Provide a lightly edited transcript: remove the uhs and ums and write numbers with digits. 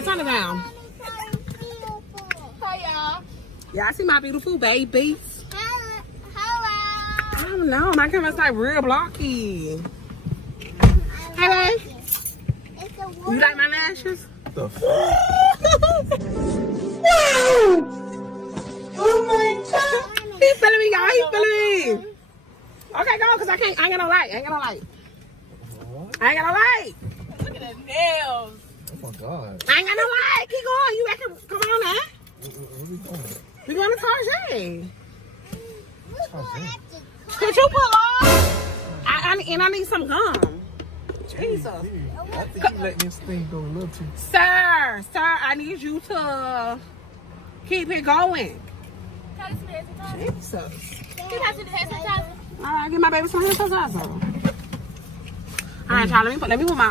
Let's turn it down. Hi, y'all. Y'all see my beautiful babies? Hello. I don't know. My camera's like real blocky. Hey, babe. You like my lashes? The fuck? Oh my God. He's feeling me, y'all. He's feeling me. Okay, go, because I ain't got no light. I ain't got no light. I ain't got no light. Look at the nails. Oh my God. I ain't got no light. Keep going. You reckon? Come on now. What are we doing? We going to Tarjay. Tarjay? Could you pull off? And I need some gum. Jesus. I think you let this thing go a little too. Sir, I need you to keep it going. Jesus. All right, get my baby some hand sanitizer. All right, y'all. Let me put my